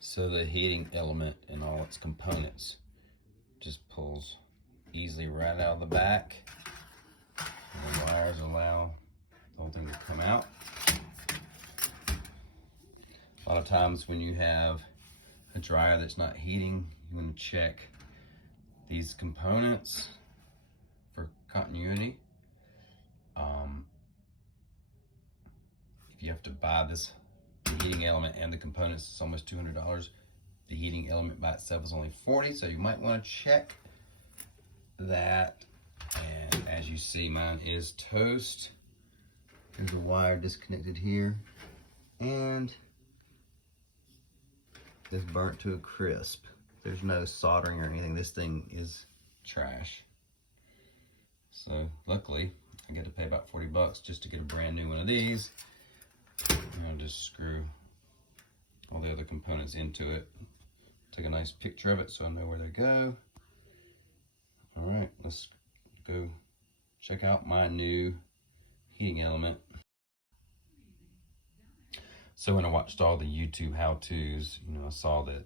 So the heating element and all its components just pulls easily right out of the back. And the wires allow the whole thing to come out. A lot of times when you have a dryer that's not heating, you want to check these components for continuity. If you have to buy this heating element and the components, it's almost $200. The heating element by itself is only $40, so you might want to check that. And as you see, mine is toast. There's a wire disconnected here, and this burnt to a crisp. There's no soldering or anything. This thing is trash. So luckily, I get to pay about 40 bucks just to get a brand new one of these. And I'll just screw all the other components into it. Take a nice picture of it so I know where they go. All right, let's go check out my new heating element. So when I watched all the YouTube how-tos, I saw that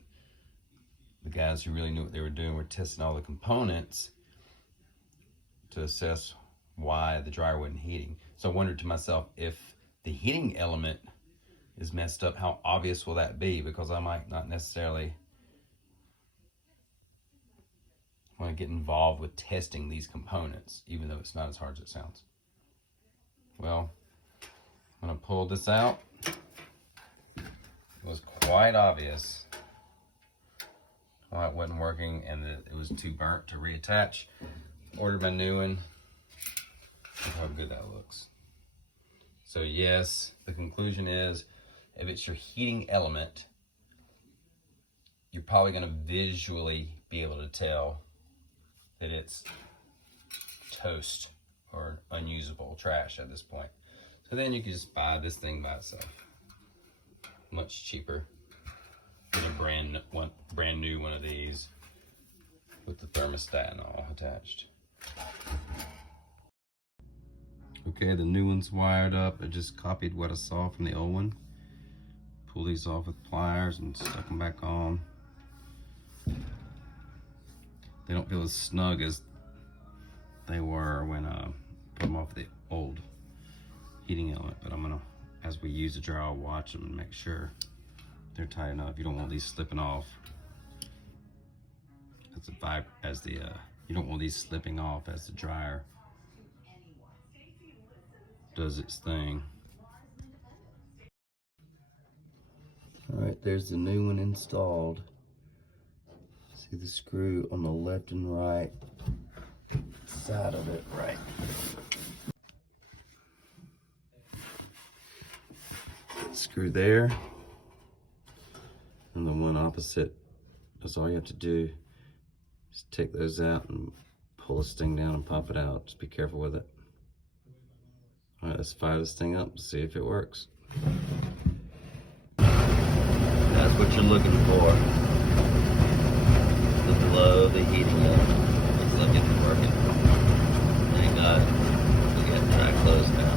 the guys who really knew what they were doing were testing all the components to assess why the dryer wasn't heating. So I wondered to myself, if the heating element is messed up, how obvious will that be? Because I might not necessarily want to get involved with testing these components, even though it's not as hard as it sounds. Well, when I pulled this out, it was quite obvious why it wasn't working and that it was too burnt to reattach. Ordered my new one. Look how good that looks. So yes, the conclusion is, if it's your heating element, you're probably going to visually be able to tell that it's toast or unusable trash at this point. So then you can just buy this thing by itself. Much cheaper than a brand new one of these with the thermostat and all attached. Okay, the new one's wired up. I just copied what I saw from the old one. Pull these off with pliers and stuck them back on. They don't feel as snug as they were when I put them off the old heating element, but I'm gonna, as we use the dryer, I'll watch them and make sure they're tight enough. You don't want these slipping off you don't want these slipping off as the dryer does its thing. All right, there's the new one installed. See the screw on the left and right side of it, right? Screw there, and the one opposite. That's all you have to do. Just take those out and pull this thing down and pop it out. Just be careful with it. All right, let's fire this thing up, see if it works. That's what you're looking for. The glow, the heating element. Looks like it's working. Thank God. We got dry clothes now.